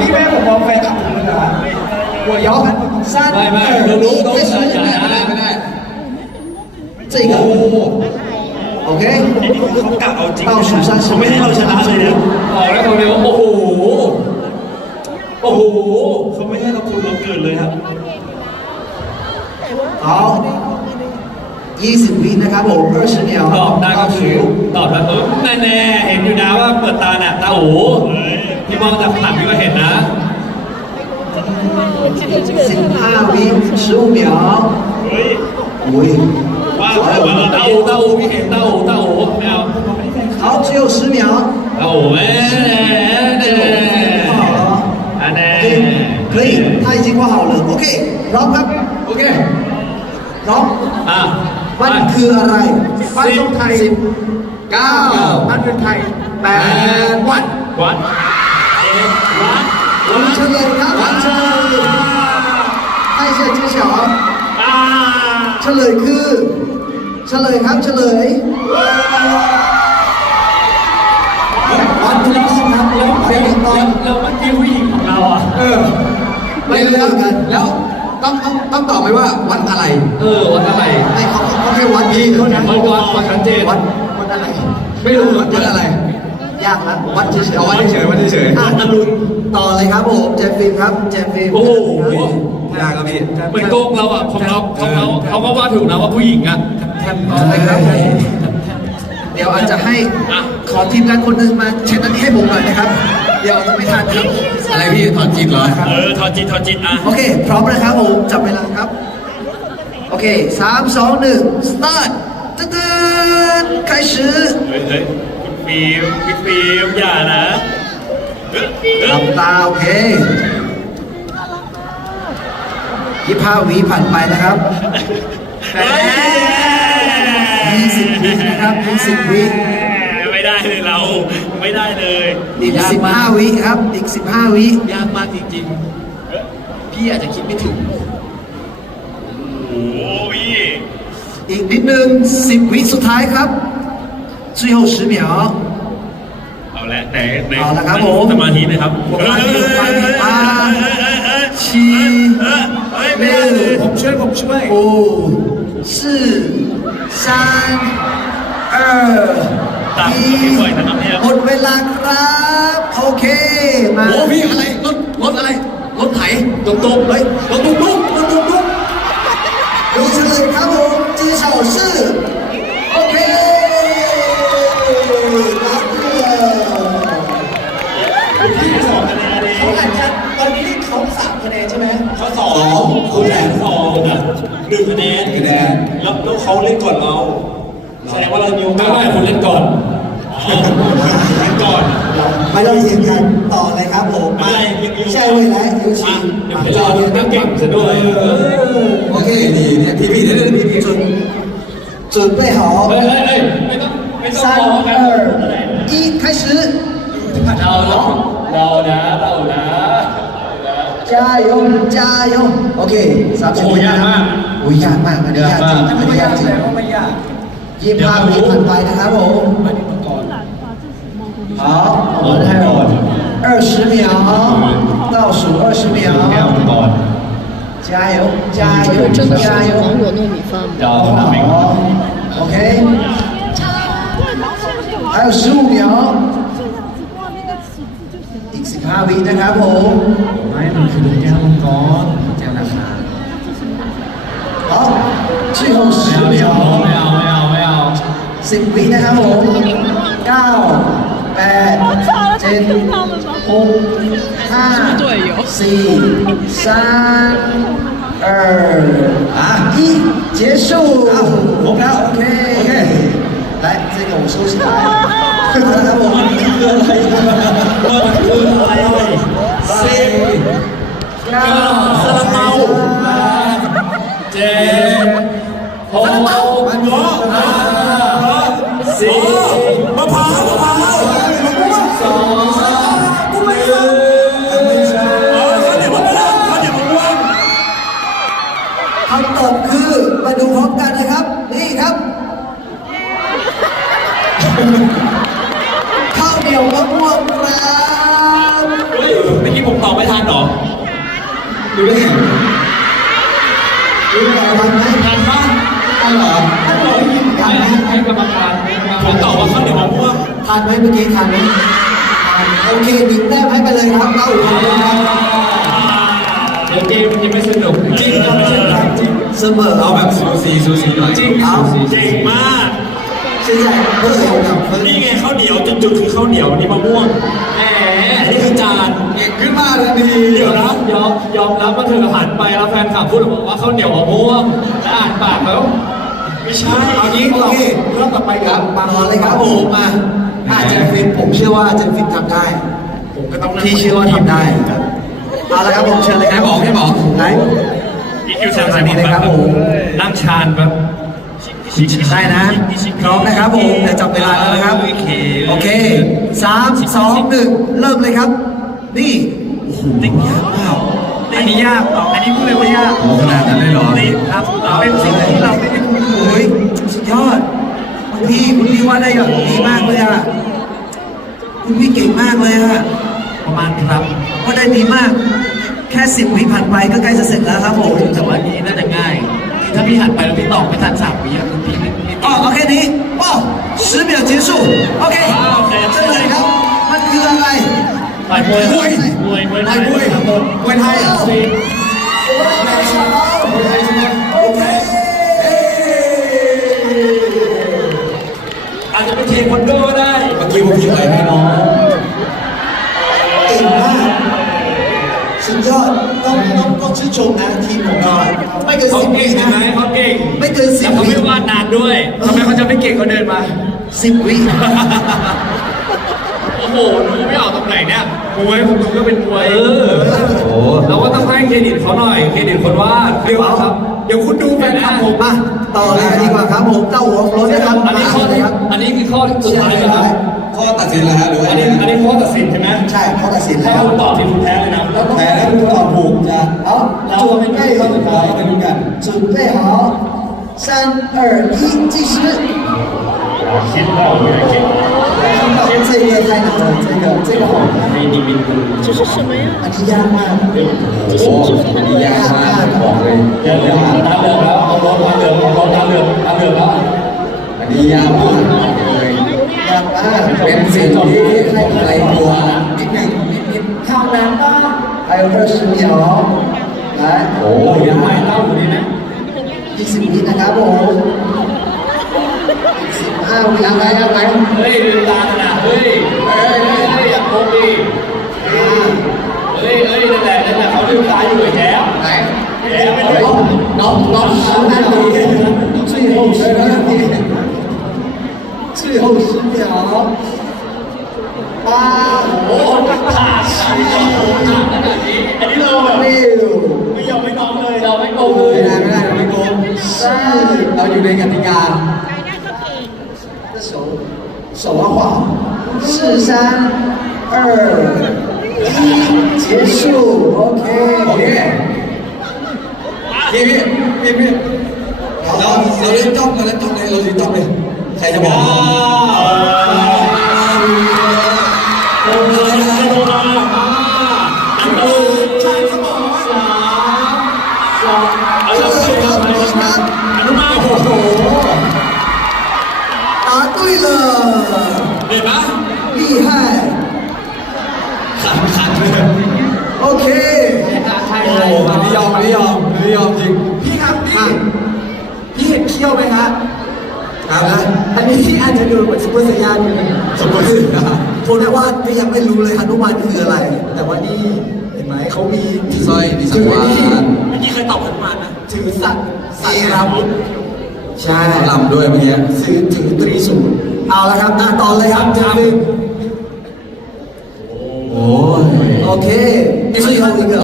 นี่แม่ผมมองแฟนคลับผมเหรอหัวย้อนสั้นไม่ไม่เรารู้ต้องส่ใจได้ไม่ได้จริงเหรอโอเคเขากะเอาจริงเป้าสูงสั้นไม่ให้เราชนะเลยเนี่ยออกแล้วคนเดียวโอ้โหโอ้โหเขาไม่ให้เราคุณเราเกิดเลยครับเอา20 วินะครับผมเพออชาแนลตอบได้ก็คือตอบแล้วเออแน่แน่เห็นอยู่นะว่าเปิดตาหนักตาโอ้ พี่มองจากผ่านพี่ก็เห็นนะ 15วิ15秒 เฮ้ย 喂 ว่าแต่ว่าเรา ตา ได้ โอ้ตาโอ้พี่เห็นตาโอ้ตาโอ้ไม่เอา 好只有10秒 ตาโอ้แน่แน่อันแน่ 可以他已经画好了 OK พร้อมครับ โอเค พร้อม อ่ะ มันคืออะไรบ้านทรงไทยสิบเก้าบ้านเป็นไทยแปดวัน วัดวัด วันเฉลยครับวันเฉลยให้เชื่อชื่อเฉาอ่าเฉลยคือ เฉลยครับเฉลยวันถูกต้องครับแล้วเป็นตอนแล้วเมื่อกี้ผู้หญิงของเราอะเออไม่เลือกกันแล้วต้องต้องต้องตอบไหมว่าวันอะไร เออวันอะไรไม่เขาเขาแค่วัดดีเขาวัดวัดวัดชัดเจนวัดวัดอะไร ไม่รู้วัดอะไร ยากนะวัดเฉยๆเอาวัดเฉยๆวัดเฉยๆ อะอรุณต่อเลยครับผมเจฟฟิล์มครับเจฟฟิล์มโอ้โห ยากครับพี่เหมือนโกงเราอะของเราของเราเขาก็ว่าถูกนะว่าผู้หญิงอะต่อเลยครับเดี๋ยวอาจจะให้อะขอทีมงานคนหนึ่งมาเช็ดอันนี้ให้ผมหน่อยนะครับ เดี๋ยวจะไม่ทันครับอะไรพี่ถอดจิตเหรอเออถอดจิตถอดจิตอะโอเค พร้อมนะครับผมจับเวลาครับ โอเคสามสองหนึ่ง start ตึ๊ดๆ开始เฮ้ยเฮ้ยคุณ ฟิล์มคุณฟิล์มอย่านะเฮ้ยเฮ้ยหลับตาโอเคยี่ห้าวิผ่านไปนะครับเฮ้ยยี่สิบวินะครับยี่สิบวิไม่ได้เลยเราไม่ได้เลยอีกสิบห้าวิครับอีกสิบห้าวิยากมากจริงๆพี่อาจจะคิดไม่ถึงโอ้พี่อีกนิดนึงสิบวิสุดท้ายครับ 最后十秒 เอาละไหนไหน เอาละครับผม สมาธินะครับ ผมมาที่ผมมาที่มา七六 ผมช่วยผมช่วย 五四三二 ตาม 一 พี่บ่อยนะครับเนี่ย หมดเวลาครับ โอเค มา โอ้พี่อะไรรถรถอะไร รถไถตรงตรงๆเฮ้ยรถตุ๊กตุ๊กรถตุ๊กตุ๊ก ดูเฉลยครับผม至少是 โอ ที่สองคะแนนเองตอนนี้เขาสามคะแนนใช่ไหมเขาสองเขาแนนสองนะหนึ่งคะแนนคะแนน แล้วเขาเล่นก่อนเราแสดงว่าเราอยู่ไม่ไม่คุณเล่นก่อนอ๋เล่นก่อน ไม่ต้องเสียงกันต่อเลยครับผมไม่ใช่เวลายูชินเงยวไปรอดูนักเก่งซะด้วยโอเคดีเนี่ยพี่พี่เดี๋ยวพี่พี่จุดจุดไม่หอเฮ้ยเฮ้ยยไม่ต้องไม่ต้องรอกันอี开始เราเร เรานะเรานะ 加油加油โอเคสามสิบ โอ้ยากมาก โอ้ยยากมากอันนี้ยากจริงอันนี้ยากจริงยี่สิบห้าวิผ่านไปนะครับผม好我们还有二十秒倒数二十秒加油加油真的是加油黄果糯米饭吗？ เราต้องทำเอง 好 OK 还有十五秒 สิบห้าวินะครับผม ไม่มันคือแก้วมังกรแก้วราคา 好最后十 ไม่เอา 秒 ไม่เอาไม่เอาไม่เอา สิบวินะครับผมเก้าแปดเจ็ดหกห้าสี่三二啊一结束ผมแล้วโอเคโอเค来这个我收起来好了ครั เก้าซาลาเปาเจ็ดหกมันโง่สี่มะพร้าวมะพร้าวสองกาวเหนียวมะม่วงข้าวเหนียวมะม่วงคำตอบคือมาดูพร้อมกันนะครับ นี่ครับข้าวเหนียวมะม่วงครับ ตอบไม่ทันเหรอ ดูได้ไงดูได้ไงทันไหม ทันปะ ถ้าเราได้ยินทันไหให้กรรมการผมตอบว่าข้าวเหนียวมะม่วผ่านไหมเมื่อกี้ทันไหมโอเคดิ้งแต้มให้ไปเลยครับเก้าขอบเดี๋ยวเกมมันยังไม่สนุกจริงครับจริงครับจริงเสมอเอาแบบสูสีสูสีหน่อยจริงเอาเจ๋งมากใช่ใช่เพื่อเบนี่ไงข้าวเหนียวจุดจุดคือข้าวเหนียวนี่มะม่วงแหมนี่คือจานเก่งขึ้นมากเลยดีเดี๋ยวนะยอมยอมรับว่าเธอหันไปแล้วแฟนคลับพูดบอกว่าข้าวเหนียวมะม่วงแล้วอ่านปากแล้ว ไม่ใช่เอาอันงี้นี้โอเราเคเริ่มต่อไปครับบางเลยครับผมมาอาจารย์ฟินผมเชื่อว่าอาจารย์ฟินทำได้ ผมก็ต้องนั่งพี่เชื่อว่าทำได้ครับเอาละครับผมเชิญเลยครับให้บอกให้บอกไหนอีคิวแซมอันนี้นะครับผมนั่งชานแบบได้นะพร้อมนะครับผมเดี๋ยวจับเวลากันนะครับ โอเคสามสองหนึ่งเริ่มเลยครับ นี่โอ้โหยากมาก อันนี้ยากอันนี้พูดเลยว่ายาก โอ้ขนาดนั้นเลยเหรอ ครับเป็นสิ่งที่เราไม่ได้คุ้น โอ้ยสุดยอดคุณพี่คุณพี่ว่าได้แบบดีมากเลยอ่ะคุณพี่เก่งมากเลยอ่ะ ประมาณครับ ว่าได้ดีมาก แค่สิบวิผ่านไปก็ใกล้จะเสร็จแล้วครับผม แต่ว่านี้น่าจะง่ายคือถ้าพี่หันไปแล้วพี่ตอบไม่ทันสามวิอะคือพี่ไม่ไม่ อ๋อโอเคนี้อ๋อ十秒结束โอเค อ่าโอเค เฉลยครับ มันคืออะไร ต่อยมวยมวยมวยมวยไทยมวยมวยไทยอะโอเคอาจจะเป็นเทควันโดก็ได้เมื่อกี้ผมพิมพ์อะไรให้น้องเก่งมากสุดยอดต้องต้องต้องชื่นชมนะทีมของเราไม่เกินสิบวิเก่งใช่นะไหมเขาเก่งไม่เกินสิแต่เขาไม่วาดนานด้วยทำไมเขาจะไม่เก่งเขาเดินมาสิบวิ หดูไม่ออกตรงไหนเนี่ยมวยผมดูก็เป็นมวยเออ โอ้ เราก็ต้องให้เครดิตเขาหน่อยเครดิตคนวาดเรียกว่าครับ เดี๋ยวคุณดูแฟนคลับผม มาต่อเลยดีกว่าครับผมเต้าหัวรถนะครับ อันนี้ข้อ เลยครับ อันนี้คือข้อสุดท้ายนะครับ ข้อตัดสินแล้วฮะหรือว่า อันนี้อันนี้ข้อตัดสินใช่ไหม ใช่เขาตัดสิน ถ้า แล้ว คุณตอบผิดคุณแพ้เลยนะ แต่ถ้าคุณตอบถูกจะ 好， เราก็ไม่ 准 ได้ 备 ข้อสุดท้าย เราไปดูกัน 准备好，三二一，计时。 คิดแล้วไม่ได้คิด 这个太难了，这个这个好难， ให้นิมิตดู 这是什么呀？อันนี้ยากมาก โอ้โหนี่ยากมากบอกเลย เดี๋ยวเดี๋ยวตาเหลืองแล้วเอารถมาเหลืองเอารถตาเหลืองตาเหลืองแล้ว อันนี้ยากมากเลย ยากมาก เป็นสิ่งที่ให้ใครกลัวนิดนึงนิดนิด 好难吗？还有二十秒，来， โอ้ โอ้ย ยาก ไม่เล่าอยู่นี่นะ อีกสิบวินะครับผม สิบห้าวิเอาไว้เอาไว้ เฮ้ยลืมตาขนาดเฮ้ยเฮ้ยเฮ้ยเฮ้ยอย่าโกงดิ อ่า เฮ้ยเฮ้ยนั่นแหละนั่นแหละเขาลืมตาอยู่ไอ้แจ๊บ ไหน แจ๊บไม่ได้ น้องน้อง十秒，最后十秒，最后十秒，八。 โอ้โหขาดขาดขาดขนาดนี้อันนี้เราแบบ 六， ไม่ยอมไม่น้องเลยเราไม่โกงเลย ไม่ได้ไม่ได้เราไม่โกง 四， เราอยู่ในกติกา 三二一，结束，OK， โอเคพี่พี่พี่พี่เราเราเล่นจ้องเราเล่นจ้องเลยเราเล่นจ้องเลยใครจะบอก โอ้ 厉害ขันขันเลย，OK，ใช่โอ้ใช่โหอันนี้ยอมอันนี้ยอมอันนี้ยอมจริง พี่ครับพี่พี่เห็นเขี้ยวไหมครับครับอันนี้พี่อาจจะดูเหมือนซุปเปอร์ไซย่านิดนึงสมมตินะผมเรียกว่าก็ยังไม่รู้เลยฮนุมานคืออะไร แต่ว่านี่เห็นไหมเขามีสร้อยดิสันวานเมื่อกี้เคยตอบกันมานะถือสัตว์สัตว์อาวุธใช่ลำด้วยเมื่อกี้ถือถือตรีสูตรเอาละครับอะต่อเลยครับจมส์โอ้ 오. 오케이. 아, 저희 하니까.